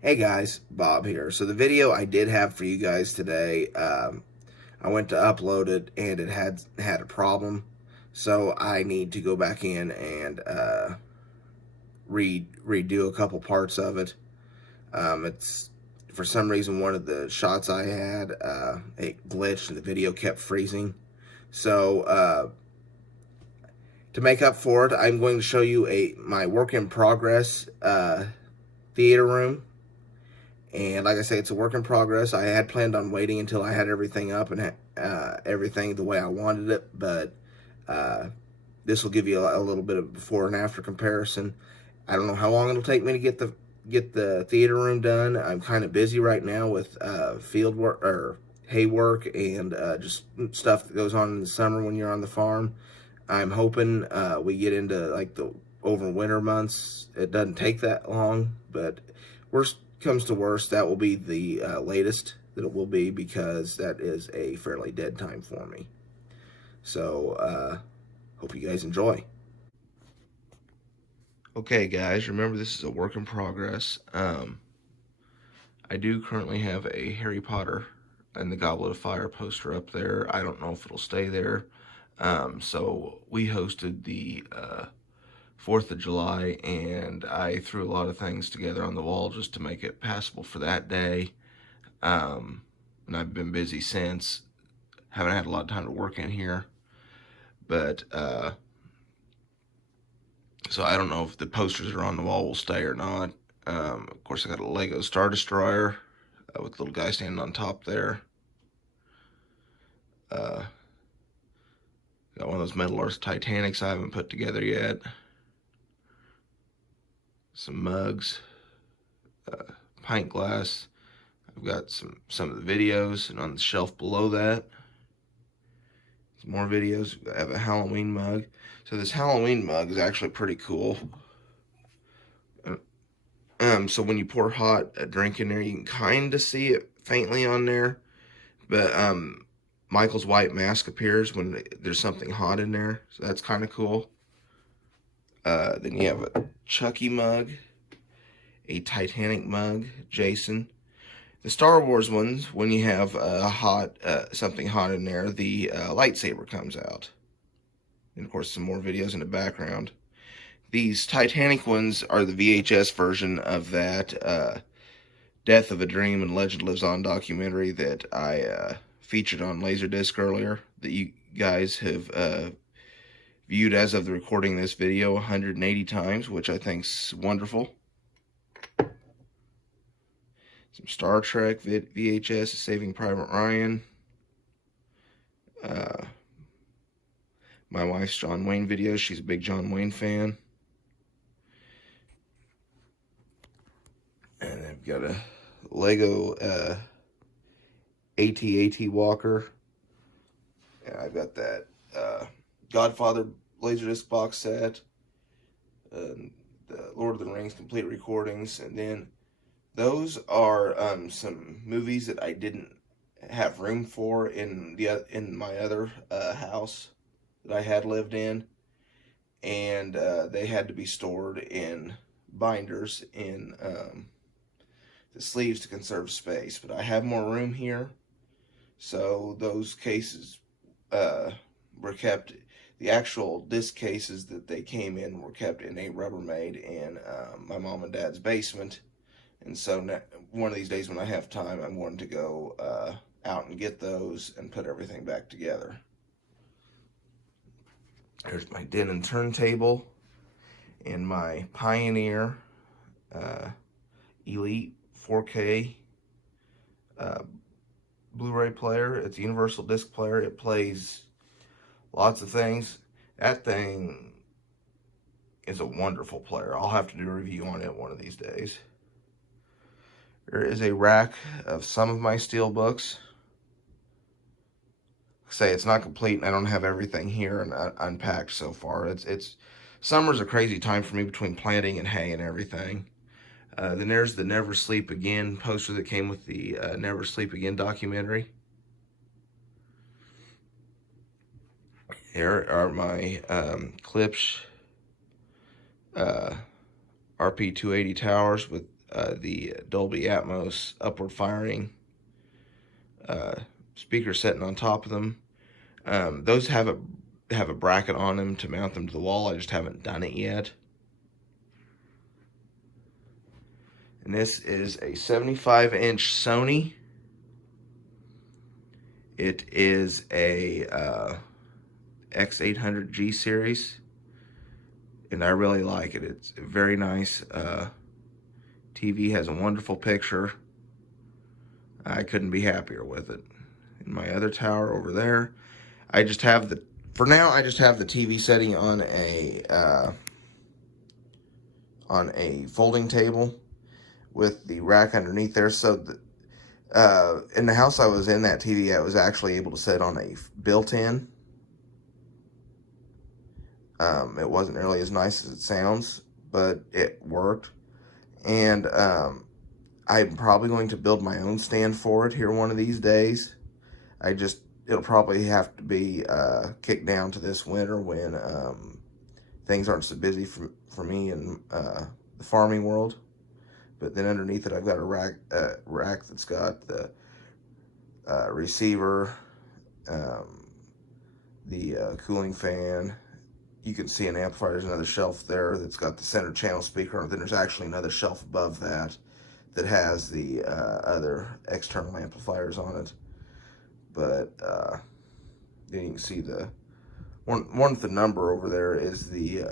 Hey guys, Bob here. So the video I did have for you guys today, I went to upload it and it had a problem. So I need to go back in and redo a couple parts of it. It's for some reason one of the shots I had it glitched and the video kept freezing. So to make up for it, I'm going to show you my work in progress theater room. And like I say, it's a work in progress. I had planned on waiting until I had everything up and everything the way I wanted it, but uh, this will give you a little bit of before and after comparison. I don't know how long it'll take me to get the theater room done. I'm kind of busy right now with field work or hay work and just stuff that goes on in the summer when you're on the farm. I'm hoping we get into like the over winter months. It doesn't take that long, but worst comes to worst, that will be the latest that it will be because that is a fairly dead time for me. So, hope you guys enjoy. Okay, guys, remember this is a work in progress. I do currently have a Harry Potter and the Goblet of Fire poster up there. I don't know if it'll stay there. So we hosted the 4th of July, and I threw a lot of things together on the wall just to make it passable for that day. And I've been busy since. Haven't had a lot of time to work in here. But, so I don't know if the posters that are on the wall will stay or not. Of course, I got a Lego Star Destroyer with a little guy standing on top there. Uh, got one of those Metal Earth Titanics I haven't put together yet. Some mugs, pint glass. I've got some of the videos, and on the shelf below that, some more videos. I have a Halloween mug. So this Halloween mug is actually pretty cool. So when you pour hot a drink in there, you can kind of see it faintly on there. But Michael's white mask appears when there's something hot in there. So that's kind of cool. Then you have a Chucky mug, a Titanic mug, Jason. The Star Wars ones, when you have something hot in there, the lightsaber comes out. And of course, some more videos in the background. These Titanic ones are the VHS version of that Death of a Dream and Legend Lives On documentary that I featured on Laserdisc earlier, that you guys have viewed as of the recording of this video 180 times, which I think's wonderful. Some Star Trek VHS, Saving Private Ryan. My wife's John Wayne videos. She's a big John Wayne fan. And I've got a Lego AT-AT Walker. And I've got that Godfather Laserdisc box set. The Lord of the Rings complete recordings. And then those are some movies that I didn't have room for in my other house that I had lived in, and they had to be stored in binders in the sleeves to conserve space. But I have more room here, so those cases were kept. The actual disc cases that they came in were kept in a Rubbermaid in my mom and dad's basement. And so one of these days when I have time, I'm going to go out and get those and put everything back together. There's my Denon turntable and my Pioneer Elite 4K Blu-ray player. It's a universal disc player. It plays lots of things. That thing is a wonderful player. I'll have to do a review on it one of these days. There is a rack of some of my steel books. Say it's not complete, and I don't have everything here and unpacked so far. It's summer's a crazy time for me between planting and hay and everything. Then there's the Never Sleep Again poster that came with the Never Sleep Again documentary. Here are my Klipsch RP280 towers with the Dolby Atmos upward firing speaker sitting on top of them. Those have a bracket on them to mount them to the wall. I just haven't done it yet. And this is a 75-inch Sony. It is a X800G series, and I really like it. It's very nice. TV has a wonderful picture. I couldn't be happier with it. In my other tower over there, I just have the, for now, I just have the TV setting on a folding table with the rack underneath there. So in the house I was in, that TV, I was actually able to set on a built-in. It wasn't nearly as nice as it sounds, but it worked. And I'm probably going to build my own stand for it here one of these days. It'll probably have to be kicked down to this winter when things aren't so busy for me in the farming world. But then underneath it, I've got a rack that's got the receiver, the cooling fan. You can see an amplifier. There's another shelf there that's got the center channel speaker. Then there's actually another shelf above that has the other external amplifiers on it. But then you can see the one with the number over there is the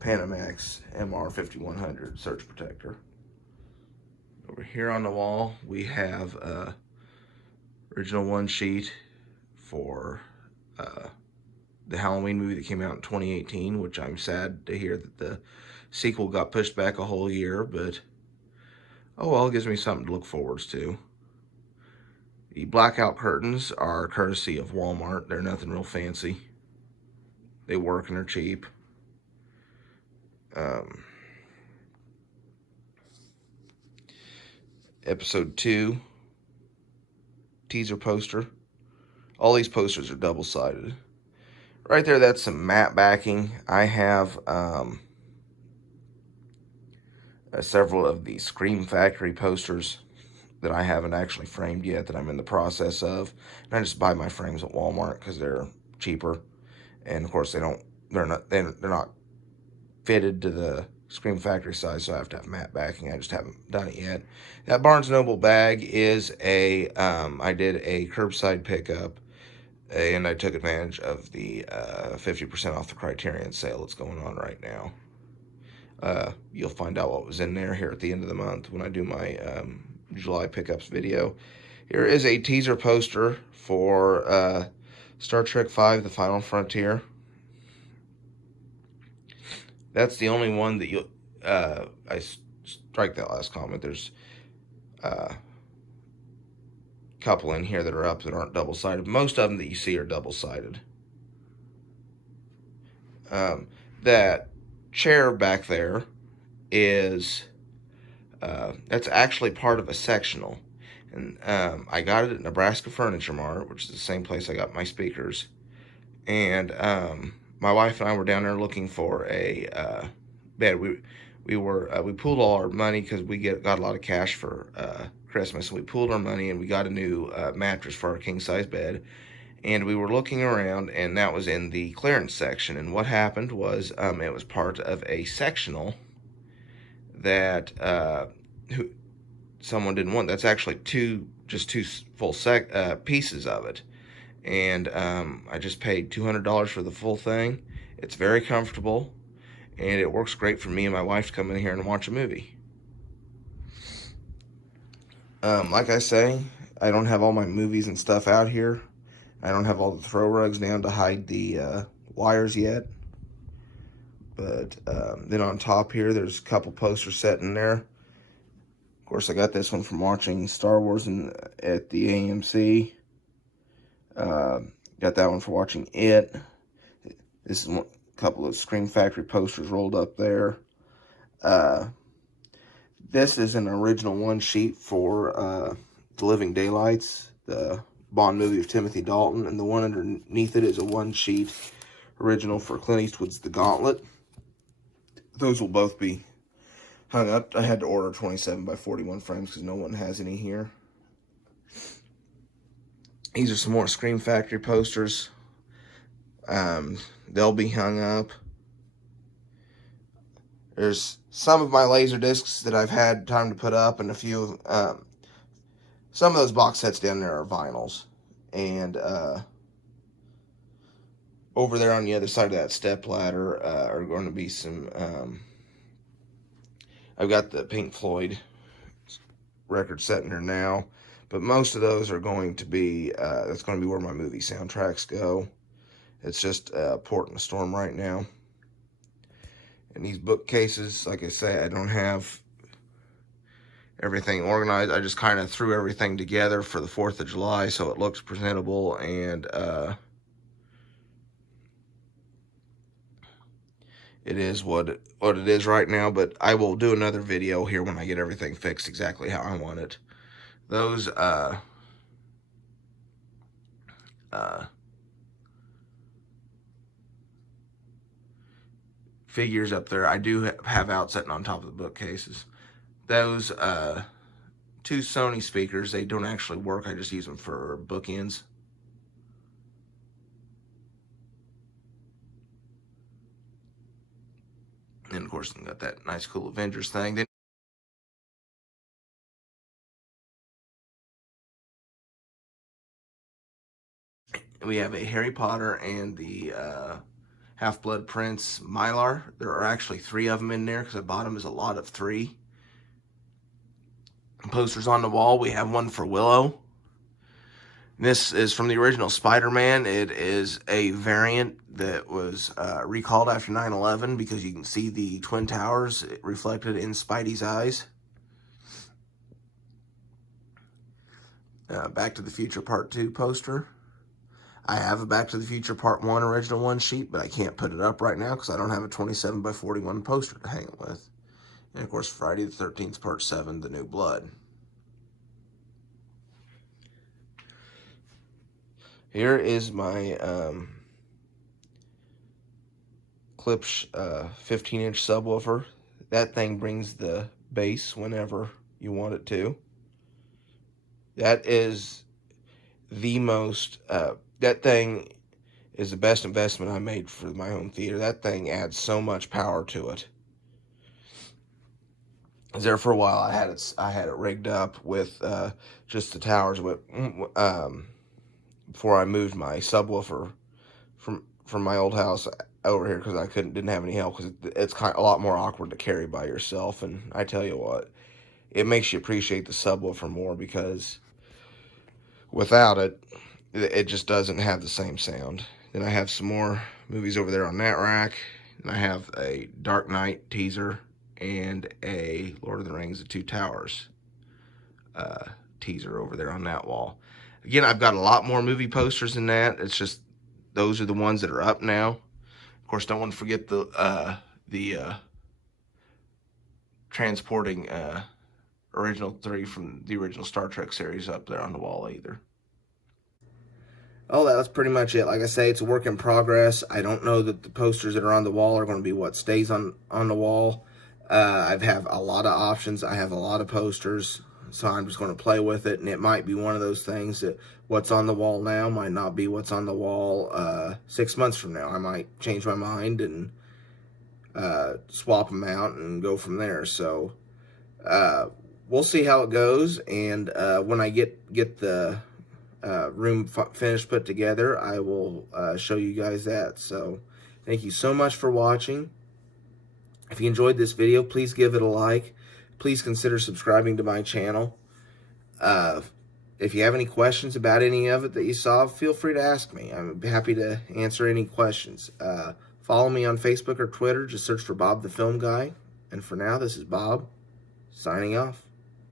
Panamax MR5100 surge protector. Over here on the wall, we have original one sheet for the Halloween movie that came out in 2018, which I'm sad to hear that the sequel got pushed back a whole year, but oh well, it gives me something to look forward to. The blackout curtains are courtesy of Walmart. They're nothing real fancy. They work and they're cheap. Episode 2 teaser poster. All these posters are double-sided. Right there, that's some matte backing. I have several of the Scream Factory posters that I haven't actually framed yet, that I'm in the process of. And I just buy my frames at Walmart because they're cheaper, and of course they're not fitted to the Scream Factory size, so I have to have matte backing. I just haven't done it yet. That Barnes & Noble bag is I did a curbside pickup, and I took advantage of the 50% off the Criterion sale that's going on right now. You'll find out what was in there here at the end of the month when I do my July pickups video. Here is a teaser poster for Star Trek V: The Final Frontier. That's the only one that you'll... I strike that last comment. There's a couple in here that are up that aren't double-sided. Most of them that you see are double-sided. That chair back there is... that's actually part of a sectional. And I got it at Nebraska Furniture Mart, which is the same place I got my speakers. And my wife and I were down there looking for a bed. We pooled all our money because we got a lot of cash for Christmas. We pooled our money and we got a new mattress for our king size bed. And we were looking around, and that was in the clearance section. And what happened was it was part of a sectional that someone didn't want. That's actually two full pieces of it. And I just paid $200 for the full thing. It's very comfortable, and it works great for me and my wife to come in here and watch a movie. Like I say, I don't have all my movies and stuff out here. I don't have all the throw rugs down to hide the wires yet. But then on top here, there's a couple posters set in there. Of course, I got this one from watching Star Wars at the AMC. Got that one for watching It. This is a couple of Scream Factory posters rolled up there. This is an original one sheet for The Living Daylights, the Bond movie of Timothy Dalton, and the one underneath it is a one sheet original for Clint Eastwood's The Gauntlet. Those will both be hung up. I had to order 27 by 41 frames because no one has any here. These are some more Scream Factory posters. They'll be hung up. There's some of my Laserdiscs that I've had time to put up, and a few. Some of those box sets down there are vinyls, and over there on the other side of that step ladder are going to be some. I've got the Pink Floyd record set in there now, but most of those are going to be. That's going to be where my movie soundtracks go. It's just port in the storm right now. And these bookcases, like I say, I don't have everything organized. I just kind of threw everything together for the 4th of July so it looks presentable, and it is what it is right now. But I will do another video here when I get everything fixed exactly how I want it. Those figures up there, I do have out sitting on top of the bookcases. Those 2 Sony speakers, they don't actually work. I just use them for bookends. And of course, got that nice cool Avengers thing. Then we have a Harry Potter and the Half-Blood Prince Mylar. There are actually 3 of them in there because I bought them as a lot of 3. Posters on the wall. We have one for Willow. This is from the original Spider-Man. It is a variant that was recalled after 9/11 because you can see the Twin Towers reflected in Spidey's eyes. Back to the Future Part 2 poster. I have a Back to the Future Part 1 original 1 sheet, but I can't put it up right now because I don't have a 27 by 41 poster to hang it with. And of course, Friday the 13th Part 7, The New Blood. Here is my Klipsch 15-inch subwoofer. That thing brings the bass whenever you want it to. That is the most, that thing is the best investment I made for my home theater. That thing adds so much power to it. I was there for a while. I had it rigged up with just the towers. Before I moved my subwoofer from my old house over here because I didn't have any help because it's kind of a lot more awkward to carry by yourself. And I tell you what, it makes you appreciate the subwoofer more because without it, it just doesn't have the same sound. Then I have some more movies over there on that rack, and I have a Dark Knight teaser and a Lord of the Rings: The Two Towers teaser over there on that wall. Again, I've got a lot more movie posters than that. It's just those are the ones that are up now. Of course, don't want to forget the transporting original 3 from the original Star Trek series up there on the wall either. Oh, that's pretty much it. Like I say, it's a work in progress. I don't know that the posters that are on the wall are going to be what stays on the wall. I have a lot of options. I have a lot of posters, so I'm just going to play with it, and it might be one of those things that what's on the wall now might not be what's on the wall 6 months from now. I might change my mind and swap them out and go from there. So we'll see how it goes, and when I get the room finished put together, I will show you guys that. So thank you so much for watching. If you enjoyed this video, please give it a like. Please consider subscribing to my channel. If you have any questions about any of it that you saw, feel free to ask me. I'm happy to answer any questions. Follow me on Facebook or Twitter. Just search for Bob the Film Guy. And for now, this is Bob, signing off.